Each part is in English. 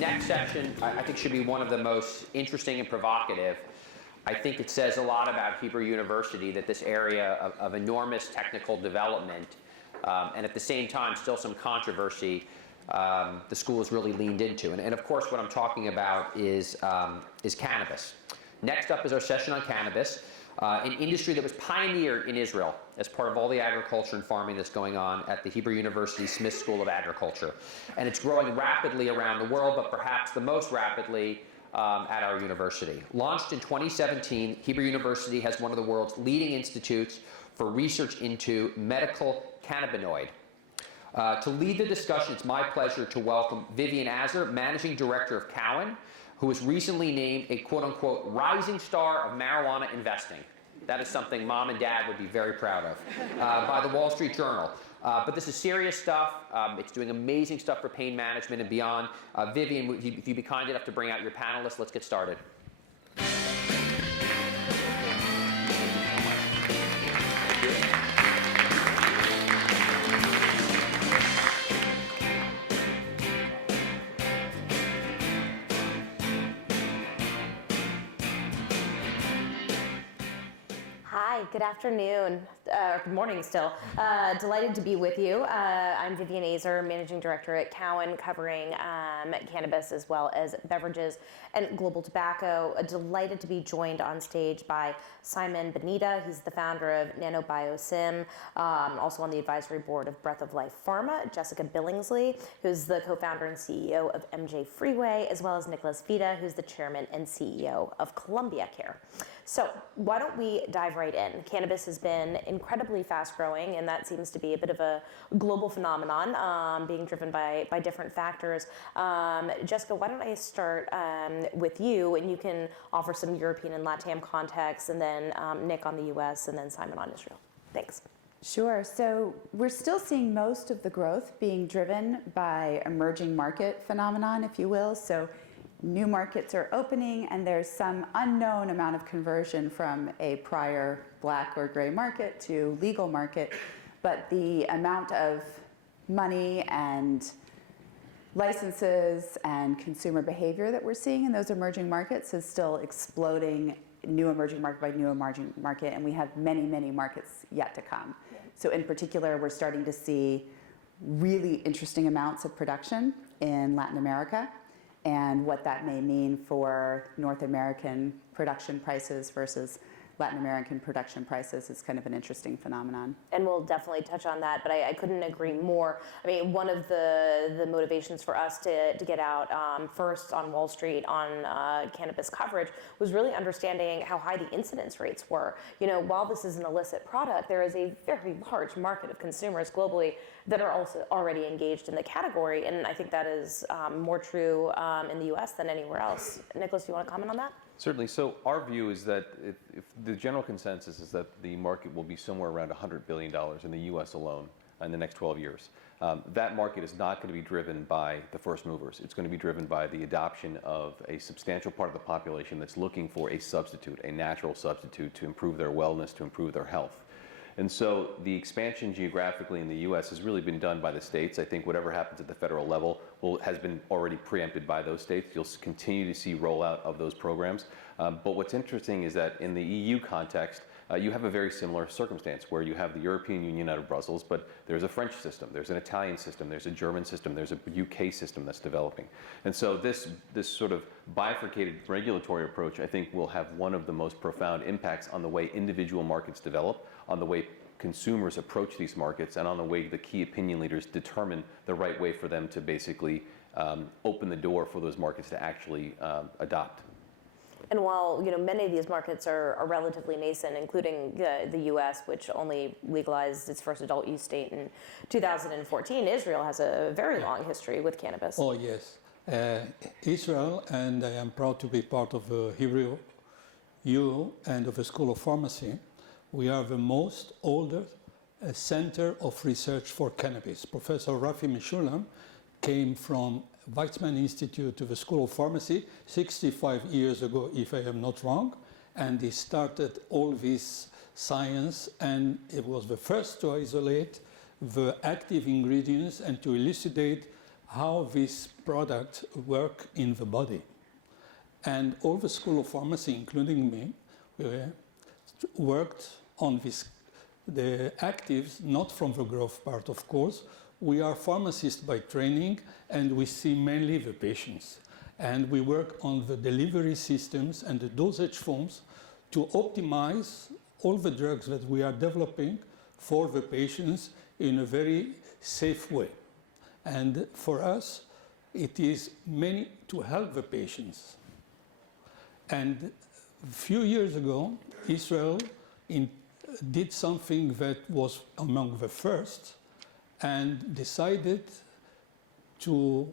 next section, I think, should be one of the most interesting and provocative. I think it says a lot about Hebrew University, that this area of enormous technical development, and at the same time still some controversy, the school has really leaned into. And of course, what I'm talking about is cannabis. Next up is our session on cannabis, an industry that was pioneered in Israel as part of all the agriculture and farming that's going on at the Hebrew University Smith School of Agriculture. And it's growing rapidly around the world, but perhaps the most rapidly at our university. Launched in 2017, Hebrew University has one of the world's leading institutes for research into medical cannabinoid. To lead the discussion, it's my pleasure to welcome Vivian Azar, Managing Director of Cowen, who was recently named a quote-unquote rising star of marijuana investing. That is something Mom and Dad would be very proud of, by the Wall Street Journal. But this is serious stuff. It's doing amazing stuff for pain management and beyond. Vivian, if you'd be kind enough to bring out your panelists, let's get started. Good afternoon, good morning still. Delighted to be with you. I'm Vivian Azar, Managing Director at Cowen, covering cannabis as well as beverages and global tobacco. Delighted to be joined on stage by Simon Benita. He's the founder of NanoBioSim, also on the advisory board of Breath of Life Pharma. Jessica Billingsley, who's the co-founder and CEO of MJ Freeway, as well as Nicholas Vita, who's the chairman and CEO of Columbia Care. So why don't we dive right in? Cannabis has been incredibly fast growing, and that seems to be a bit of a global phenomenon, being driven by different factors. Jessica, why don't I start with you, and you can offer some European and LATAM context, and then Nick on the US, and then Simon on Israel. Thanks. Sure. So we're still seeing most of the growth being driven by emerging market phenomenon, if you will. So new markets are opening, and there's some unknown amount of conversion from a prior black or gray market to legal market. But the amount of money and licenses and consumer behavior that we're seeing in those emerging markets is still exploding, new emerging market by new emerging market, and we have many, many markets yet to come. Yeah. So in particular, we're starting to see really interesting amounts of production in Latin America, and what that may mean for North American production prices versus Latin American production prices is kind of an interesting phenomenon. And we'll definitely touch on that, but I couldn't agree more. I mean, one of the motivations for us to get out first on Wall Street on cannabis coverage was really understanding how high the incidence rates were. You know, while this is an illicit product, there is a very large market of consumers globally that are also already engaged in the category, and I think that is more true in the US than anywhere else. Nicholas, do you want to comment on that? Certainly. So our view is that if the general consensus is that the market will be somewhere around $100 billion in the US alone in the next 12 years. That market is not going to be driven by the first movers. It's going to be driven by the adoption of a substantial part of the population that's looking for a substitute, a natural substitute to improve their wellness, to improve their health. And so the expansion geographically in the U.S. has really been done by the states. I think whatever happens at the federal level has been already preempted by those states. You'll continue to see rollout of those programs. But what's interesting is that in the EU context, you have a very similar circumstance where you have the European Union out of Brussels, but there's a French system, there's an Italian system, there's a German system, there's a UK system that's developing. And so this sort of bifurcated regulatory approach, I think, will have one of the most profound impacts on the way individual markets develop, on the way consumers approach these markets, and on the way the key opinion leaders determine the right way for them to basically open the door for those markets to actually adopt. And while many of these markets are relatively nascent, including the U.S., which only legalized its first adult use state in 2014, Israel has a very long history with cannabis. Oh yes, Israel, and I am proud to be part of Hebrew U and of the School of Pharmacy. We are the most older center of research for cannabis. Professor Rafi Meshulam came from Weizmann Institute to the School of Pharmacy 65 years ago, if I am not wrong, and he started all this science, and it was the first to isolate the active ingredients and to elucidate how this product work in the body. And all the School of Pharmacy, including me, worked on the actives, not from the growth part, of course. We are pharmacists by training, and we see mainly the patients. And we work on the delivery systems and the dosage forms to optimize all the drugs that we are developing for the patients in a very safe way. And for us, it is mainly to help the patients. And a few years ago, Israel did something that was among the first and decided to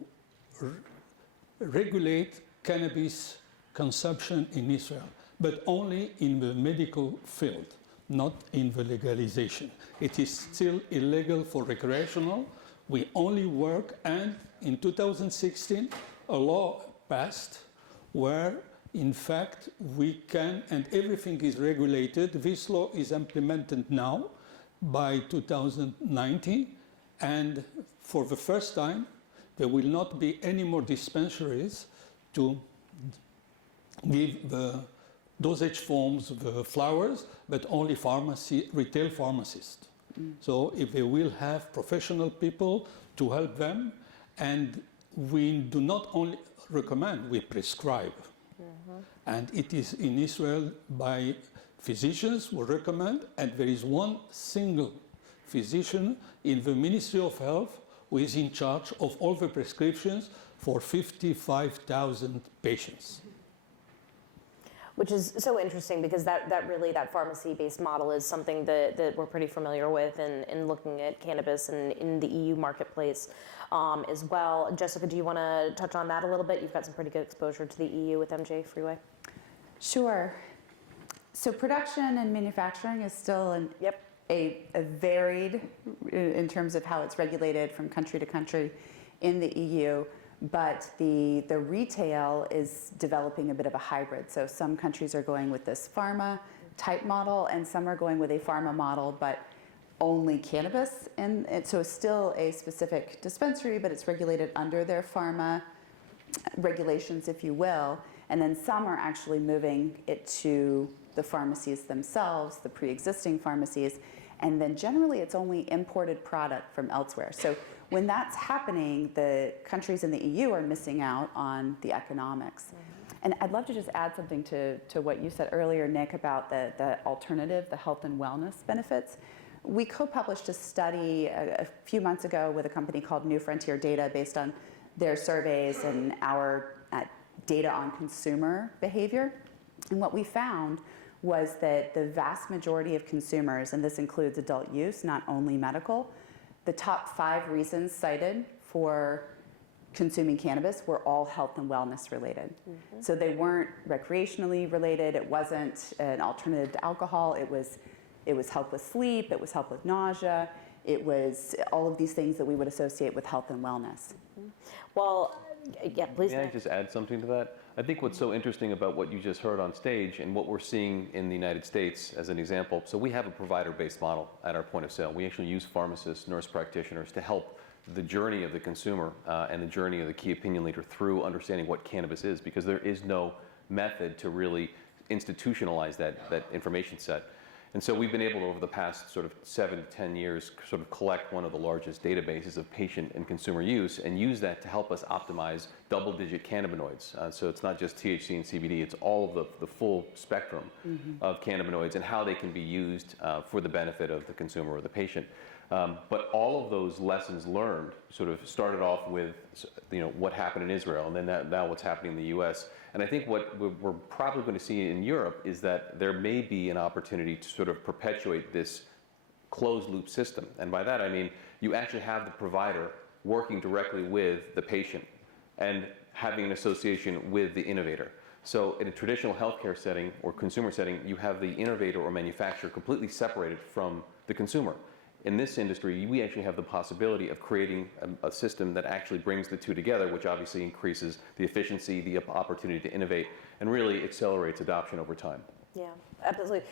regulate cannabis consumption in Israel, but only in the medical field, not in the legalization. It is still illegal for recreational. We only work, and in 2016, a law passed where, in fact, we can, and everything is regulated. This law is implemented now by 2019, and for the first time, there will not be any more dispensaries to give the dosage forms, the flowers, but only retail pharmacists. So if they will have professional people to help them, and we do not only recommend, we prescribe. And it is in Israel by physicians who recommend, and there is one single physician in the Ministry of Health who is in charge of all the prescriptions for 55,000 patients. Which is so interesting because that pharmacy-based model is something that we're pretty familiar with in looking at cannabis and in the EU marketplace as well. Jessica, do you want to touch on that a little bit? You've got some pretty good exposure to the EU with MJ Freeway. Sure. So production and manufacturing is still a varied in terms of how it's regulated from country to country in the EU. But the retail is developing a bit of a hybrid. So some countries are going with this pharma type model, and some are going with a pharma model, but only cannabis. And so it's still a specific dispensary, but it's regulated under their pharma regulations, if you will. And then some are actually moving it to the pharmacies themselves, the pre-existing pharmacies. And then generally it's only imported product from elsewhere. So when that's happening, the countries in the EU are missing out on the economics. And I'd love to just add something to what you said earlier, Nick, about the alternative, the health and wellness benefits. We co-published a study a few months ago with a company called New Frontier Data based on their surveys and our data on consumer behavior. And what we found was that the vast majority of consumers, and this includes adult use, not only medical, the top 5 reasons cited for consuming cannabis were all health and wellness related. So they weren't recreationally related. It wasn't an alternative to alcohol. It was help with sleep. It was help with nausea. It was all of these things that we would associate with health and wellness. Well, yeah, please. May I just add something to that? I think what's so interesting about what you just heard on stage and what we're seeing in the United States as an example, so we have a provider-based model at our point of sale. We actually use pharmacists, nurse practitioners to help the journey of the consumer and the journey of the key opinion leader through understanding what cannabis is, because there is no method to really institutionalize that information set. And so we've been able to, over the past sort of 7 to 10 years, sort of collect one of the largest databases of patient and consumer use and use that to help us optimize double-digit cannabinoids. So it's not just THC and CBD, it's all of the full spectrum of cannabinoids and how they can be used for the benefit of the consumer or the patient. But all of those lessons learned sort of started off with what happened in Israel, and then now what's happening in the US. And I think what we're probably going to see in Europe is that there may be an opportunity to sort of perpetuate this closed loop system. And by that I mean you actually have the provider working directly with the patient and having an association with the innovator. So in a traditional healthcare setting or consumer setting, you have the innovator or manufacturer completely separated from the consumer. In this industry, we actually have the possibility of creating a system that actually brings the two together, which obviously increases the efficiency, the opportunity to innovate, and really accelerates adoption over time. Yeah, absolutely.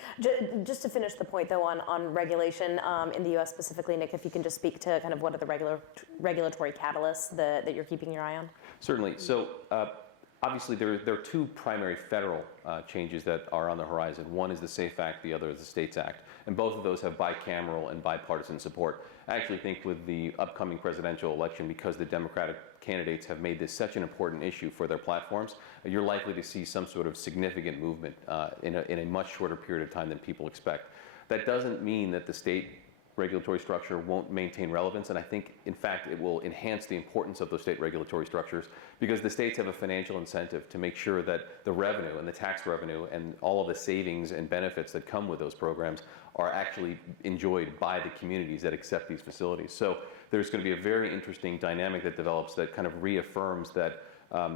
Just to finish the point, though, on regulation in the U.S. specifically, Nick, if you can just speak to kind of what are the regulatory catalysts that you're keeping your eye on? Certainly. So obviously there are two primary federal changes that are on the horizon. One is the SAFE Act, the other is the STATES Act. And both of those have bicameral and bipartisan support. I actually think with the upcoming presidential election, because the Democratic candidates have made this such an important issue for their platforms, you're likely to see some sort of significant movement in a much shorter period of time than people expect. That doesn't mean that the state regulatory structure won't maintain relevance, and I think, in fact, it will enhance the importance of those state regulatory structures because the states have a financial incentive to make sure that the revenue and the tax revenue and all of the savings and benefits that come with those programs are actually enjoyed by the communities that accept these facilities. So there's going to be a very interesting dynamic that develops that kind of reaffirms that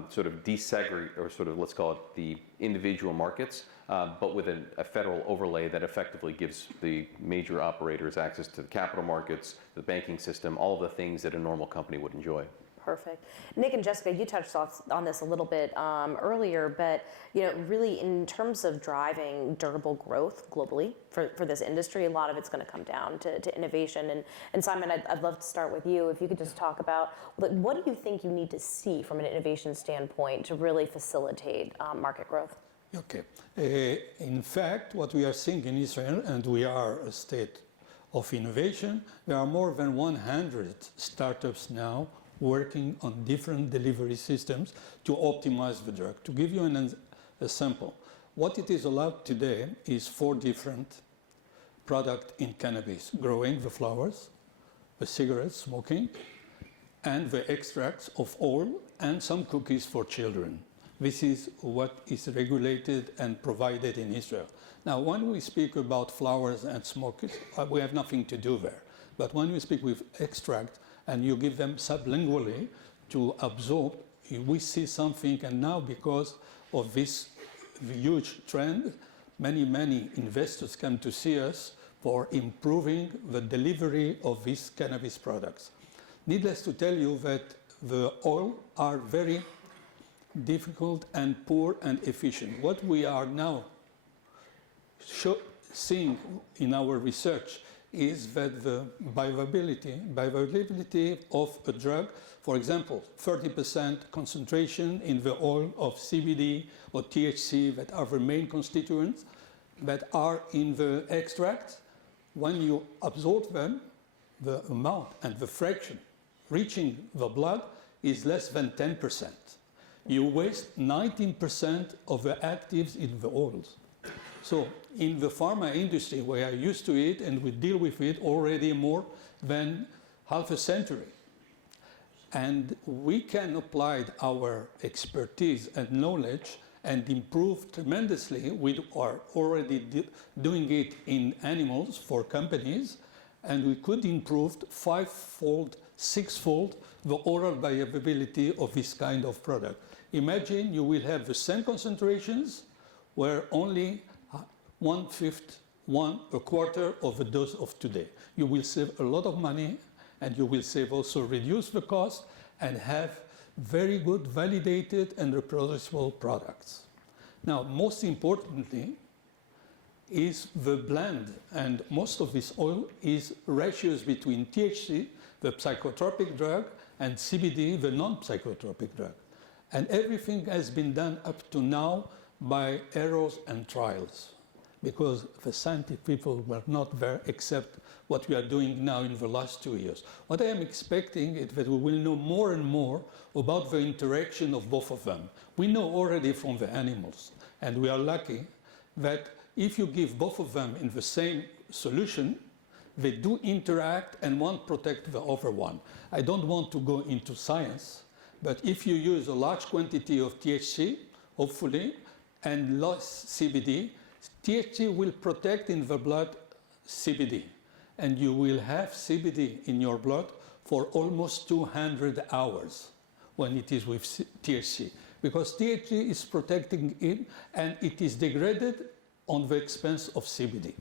sort of desegregate, or sort of, let's call it the individual markets, but with a federal overlay that effectively gives the major operators access to the capital markets, the banking system, all of the things that a normal company would enjoy. Perfect. Nick and Jessica, you touched on this a little bit earlier, but really in terms of driving durable growth globally for this industry, a lot of it's going to come down to innovation. And Simon, I'd love to start with you. If you could just talk about what do you think you need to see from an innovation standpoint to really facilitate market growth? Okay. In fact, what we are seeing in Israel, and we are a state of innovation, there are more than 100 startups now working on different delivery systems to optimize the drug. To give you a sample, what it is allowed today is 4 different products in cannabis: growing the flowers, the cigarettes, smoking, and the extracts of oil, and some cookies for children. This is what is regulated and provided in Israel. Now, when we speak about flowers and smoking, we have nothing to do there. But when we speak with extract, and you give them sublingually to absorb, we see something. And now, because of this huge trend, many investors come to see us for improving the delivery of these cannabis products. Needless to tell you that the oil are very difficult and poor and efficient. What we are now seeing in our research is that the bioavailability of a drug, for example, 30% concentration in the oil of CBD or THC that are the main constituents that are in the extract, when you absorb them, the amount and the fraction reaching the blood is less than 10%. You waste 19% of the actives in the oils. So in the pharma industry, we are used to it and we deal with it already more than half a century. And we can apply our expertise and knowledge and improve tremendously. We are already doing it in animals for companies, and we could improve 5-fold, 6-fold the oral bioavailability of this kind of product. Imagine you will have the same concentrations where only 1/5, a quarter of the dose of today. You will save a lot of money, and you will save also reduce the cost and have very good validated and reproducible products. Now, most importantly is the blend, and most of this oil is ratios between THC, the psychotropic drug, and CBD, the non-psychotropic drug. And everything has been done up to now by errors and trials, because the scientific people were not there except what we are doing now in the last 2 years. What I am expecting is that we will know more and more about the interaction of both of them. We know already from the animals, and we are lucky that if you give both of them in the same solution, they do interact and one protect the other one. I don't want to go into science, but if you use a large quantity of THC, hopefully, and less CBD, THC will protect in the blood CBD, and you will have CBD in your blood for almost 200 hours when it is with THC, because THC is protecting it and it is degraded on the expense of CBD.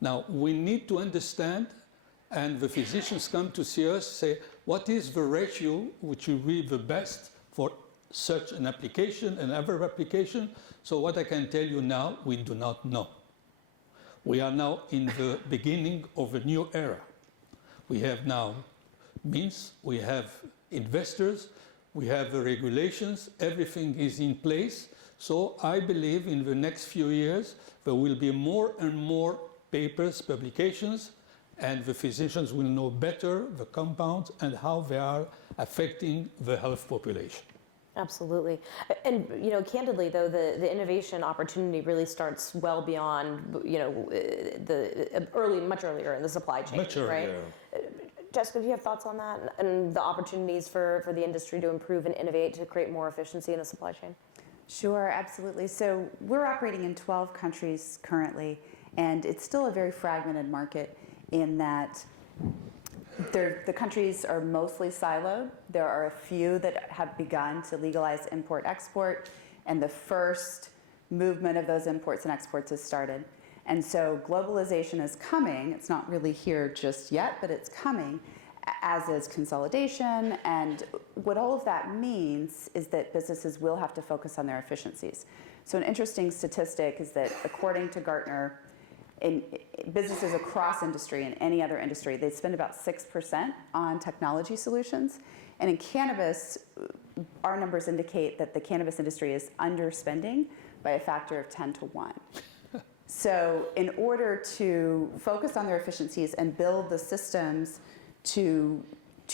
Now, we need to understand, and the physicians come to see us, say, what is the ratio which will be the best for such an application, another application. So what I can tell you now, we do not know. We are now in the beginning of a new era. We have now means, we have investors, we have the regulations, everything is in place. So I believe in the next few years, there will be more and more papers, publications, and the physicians will know better the compounds and how they are affecting the health population. Absolutely. And, you know, candidly, though, the innovation opportunity really starts well beyond, you know, much earlier in the supply chain, Much earlier. right? Jessica, do you have thoughts on that and the opportunities for the industry to improve and innovate to create more efficiency in the supply chain? Sure, absolutely. So we're operating in 12 countries currently, and it's still a very fragmented market in that the countries are mostly siloed. There are a few that have begun to legalize import-export, and the first movement of those imports and exports has started. And so globalization is coming. It's not really here just yet, but it's coming, as is consolidation. And what all of that means is that businesses will have to focus on their efficiencies. So an interesting statistic is that according to Gartner, in businesses across industry and any other industry, they spend about 6% on technology solutions. And in cannabis, our numbers indicate that the cannabis industry is underspending by a factor of 10 to 1. So in order to focus on their efficiencies and build the systems to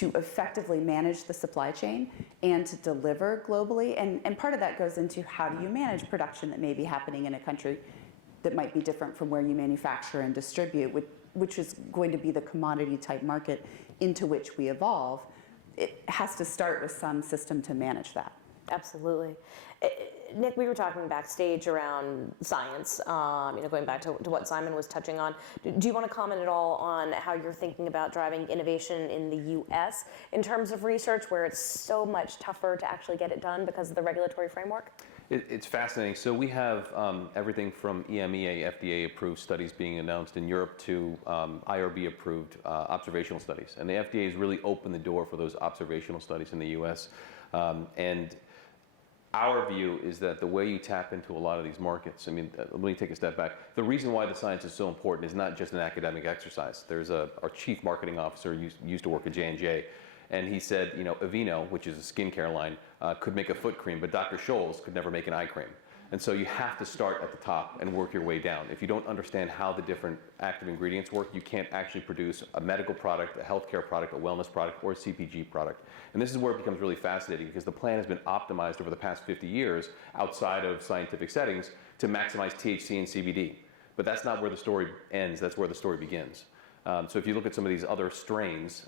effectively manage the supply chain and to deliver globally, and part of that goes into how do you manage production that may be happening in a country that might be different from where you manufacture and distribute, which is going to be the commodity type market into which we evolve. It has to start with some system to manage that. Absolutely. Nick, we were talking backstage around science, you know, going back to what Simon was touching on. Do you want to comment at all on how you're thinking about driving innovation in the U.S. in terms of research, where it's so much tougher to actually get it done because of the regulatory framework? It's fascinating. So we have everything from EMEA, FDA-approved studies being announced in Europe to IRB-approved observational studies. And the FDA has really opened the door for those observational studies in the U.S. And our view is that the way you tap into a lot of these markets, I mean, let me take a step back. The reason why the science is so important is not just an academic exercise. There's our chief marketing officer used to work at J&J, and he said, you know, Aveeno, which is a skincare line, could make a foot cream, but Dr. Scholl's could never make an eye cream. And so you have to start at the top and work your way down. If you don't understand how the different active ingredients work, you can't actually produce a medical product, a healthcare product, a wellness product, or a CPG product. And this is where it becomes really fascinating because the plan has been optimized over the past 50 years outside of scientific settings to maximize THC and CBD. But that's not where the story ends, that's where the story begins. So if you look at some of these other strains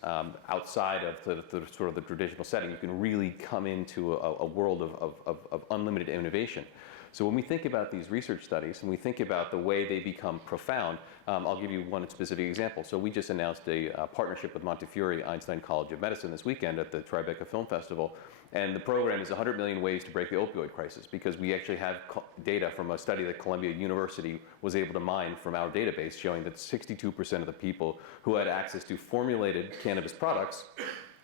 outside of the sort of the traditional setting, you can really come into a world of unlimited innovation. So when we think about these research studies and we think about the way they become profound, I'll give you one specific example. So we just announced a partnership with Montefiore Einstein College of Medicine this weekend at the Tribeca Film Festival. And the program is 100 million ways to break the opioid crisis, because we actually have data from a study that Columbia University was able to mine from our database showing that 62% of the people who had access to formulated cannabis products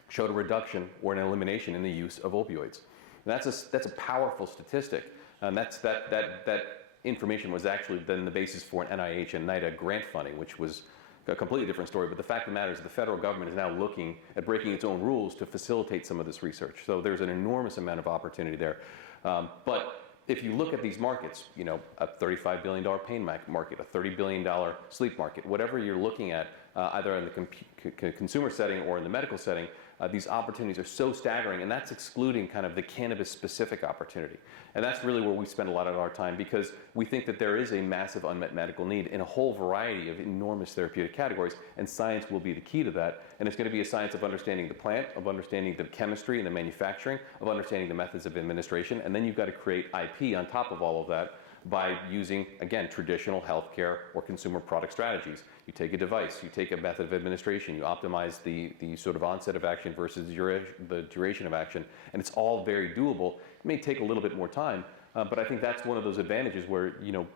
showed a reduction or an elimination in the use of opioids. And that's a powerful statistic. And that information was actually then the basis for an NIH and NIDA grant funding, which was a completely different story. But the fact of the matter is the federal government is now looking at breaking its own rules to facilitate some of this research. So there's an enormous amount of opportunity there. But if you look at these markets, you know, a $35 billion pain market, a $30 billion sleep market, whatever you're looking at, either in the consumer setting or in the medical setting, these opportunities are so staggering, and that's excluding kind of the cannabis-specific opportunity. And that's really where we spend a lot of our time, because we think that there is a massive unmet medical need in a whole variety of enormous therapeutic categories, and science will be the key to that. And it's going to be a science of understanding the plant, of understanding the chemistry and the manufacturing, of understanding the methods of administration, and then you've got to create IP on top of all of that by using, again, traditional healthcare or consumer product strategies. You take a device, you take a method of administration, you optimize the sort of onset of action versus the duration of action, and it's all very doable. It may take a little bit more time, but I think that's one of those advantages where, you know,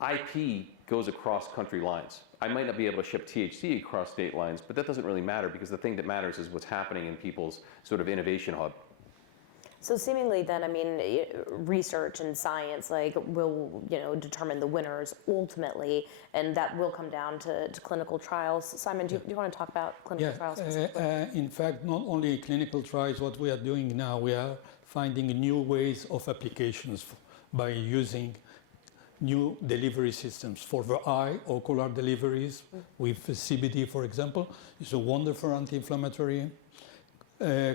IP goes across country lines. I might not be able to ship THC across state lines, but that doesn't really matter, because the thing that matters is what's happening in people's sort of innovation hub. So seemingly then, I mean, research and science will, determine the winners ultimately, and that will come down to clinical trials. Simon, do you want to talk about clinical trials specifically? In fact, not only clinical trials, what we are doing now, we are finding new ways of applications by using new delivery systems for the eye, ocular deliveries with CBD, for example. It's a wonderful anti-inflammatory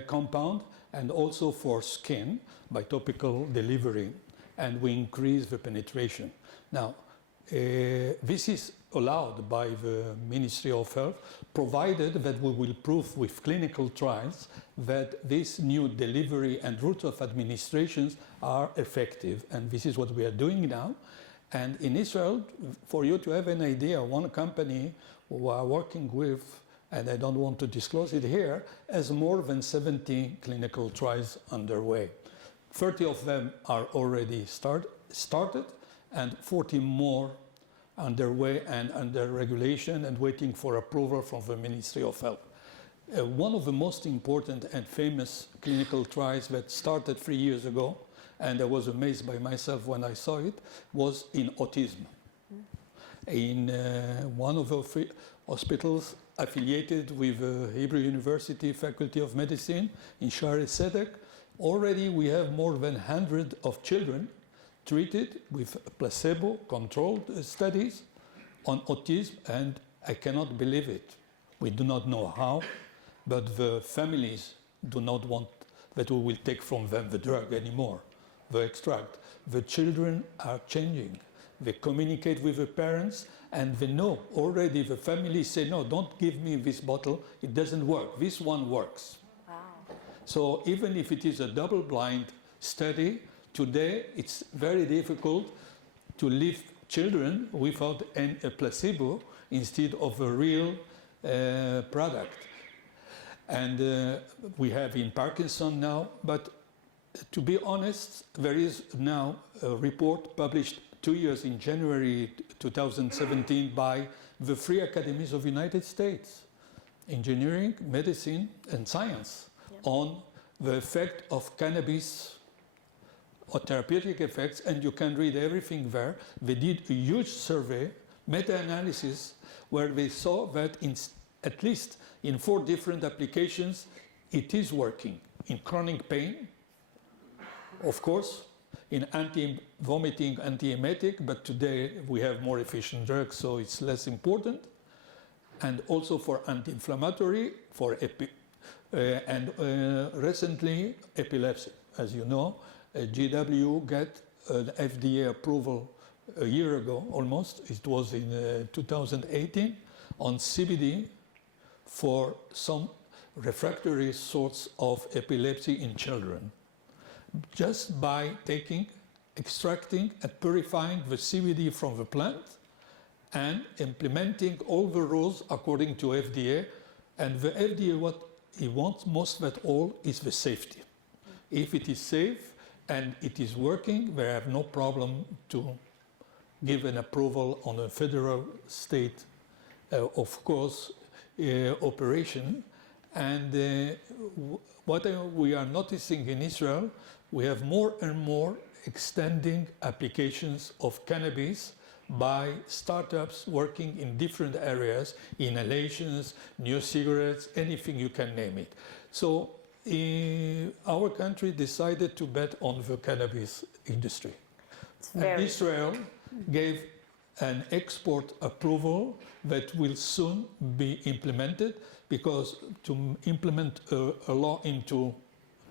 compound, and also for skin by topical delivery, and we increase the penetration. Now, this is allowed by the Ministry of Health, provided that we will prove with clinical trials that this new delivery and route of administrations are effective, and this is what we are doing now. And in Israel, for you to have an idea, one company we are working with, and I don't want to disclose it here, has more than 70 clinical trials underway. 30 of them are already started, and 40 more underway and under regulation and waiting for approval from the Ministry of Health. One of the most important and famous clinical trials that started 3 years ago, and I was amazed by myself when I saw it, was in autism. In one of the hospitals affiliated with Hebrew University Faculty of Medicine in Share Tzedek, already we have more than 100 of children treated with placebo-controlled studies on autism, and I cannot believe it. We do not know how, but the families do not want that we will take from them the drug anymore, the extract. The children are changing. They communicate with the parents, and they know already. The families say, no, don't give me this bottle, it doesn't work. This one works. Wow. So even if it is a double-blind study, today it's very difficult to leave children without a placebo instead of a real product. And we have in Parkinson now, but to be honest, there is now a report published 2 years in January 2017 by the three academies of the United States, engineering, medicine, and science, on the effect of cannabis or therapeutic effects, and you can read everything there. They did a huge survey, meta-analysis, where they saw that at least in 4 different applications, it is working. In chronic pain, of course, in anti-vomiting, anti-emetic, but today we have more efficient drugs, so it's less important. And also for anti-inflammatory, recently epilepsy. As you know, GW got an FDA approval a year ago, almost. It was in 2018 on CBD for some refractory sorts of epilepsy in children, just by extracting and purifying the CBD from the plant and implementing all the rules according to FDA. And the FDA, what it wants most of all is the safety. If it is safe and it is working, they have no problem to give an approval on a federal state, of course, operation. And what we are noticing in Israel, we have more and more extending applications of cannabis by startups working in different areas, inhalations, new cigarettes, anything you can name it. So our country decided to bet on the cannabis industry. And Israel gave an export approval that will soon be implemented, because to implement a law into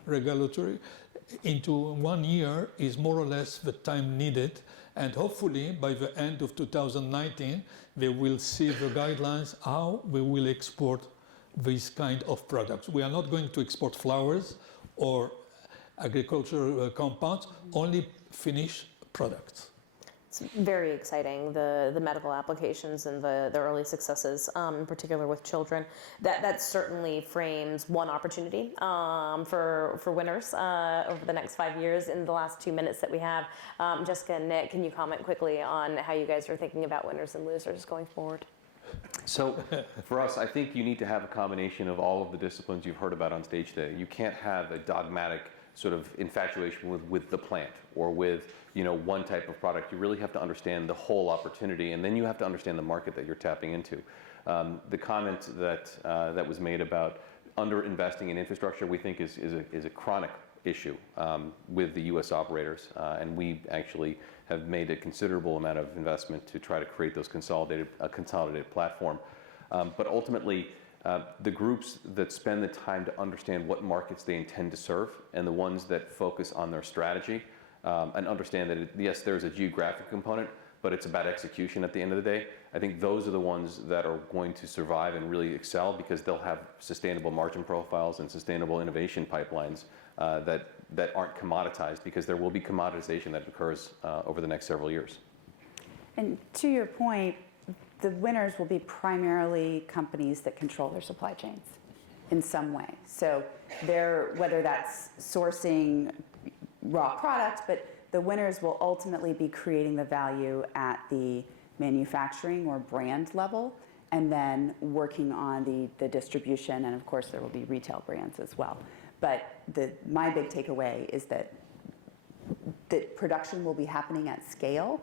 regulatory into 1 year is more or less the time needed, and hopefully by the end of 2019 they will see the guidelines how we will export these kind of products. We are not going to export flowers or agricultural compounds, only finished products. It's very exciting, the medical applications and the early successes, in particular with children. That certainly frames one opportunity for winners over the next 5 years. In the last 2 minutes that we have, Jessica and Nick, can you comment quickly on how you guys are thinking about winners and losers going forward? So for us, I think you need to have a combination of all of the disciplines you've heard about on stage today. You can't have a dogmatic sort of infatuation with the plant or with one type of product. You really have to understand the whole opportunity, and then you have to understand the market that you're tapping into. The comment that was made about under-investing in infrastructure, we think is a chronic issue with the U.S. operators, and we actually have made a considerable amount of investment to try to create those a consolidated platform. But ultimately, the groups that spend the time to understand what markets they intend to serve and the ones that focus on their strategy and understand that, yes, there's a geographic component, but it's about execution at the end of the day. I think those are the ones that are going to survive and really excel because they'll have sustainable margin profiles and sustainable innovation pipelines that aren't commoditized, because there will be commoditization that occurs over the next several years. And to your point, the winners will be primarily companies that control their supply chains in some way. So whether that's sourcing raw products, but the winners will ultimately be creating the value at the manufacturing or brand level, and then working on the distribution, and of course there will be retail brands as well. But my big takeaway is that production will be happening at scale,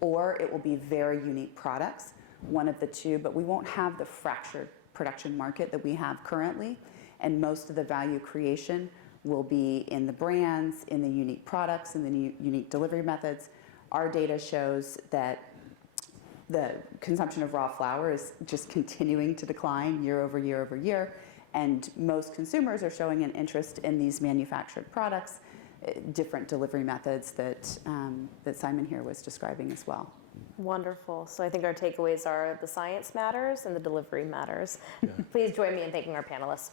or it will be very unique products, one of the two, but we won't have the fractured production market that we have currently, and most of the value creation will be in the brands, in the unique products, in the unique delivery methods. Our data shows that the consumption of raw flower is just continuing to decline year over year over year, and most consumers are showing an interest in these manufactured products, different delivery methods that Simon here was describing as well. Wonderful. So I think our takeaways are the science matters and the delivery matters. Yeah. Please join me in thanking our panelists.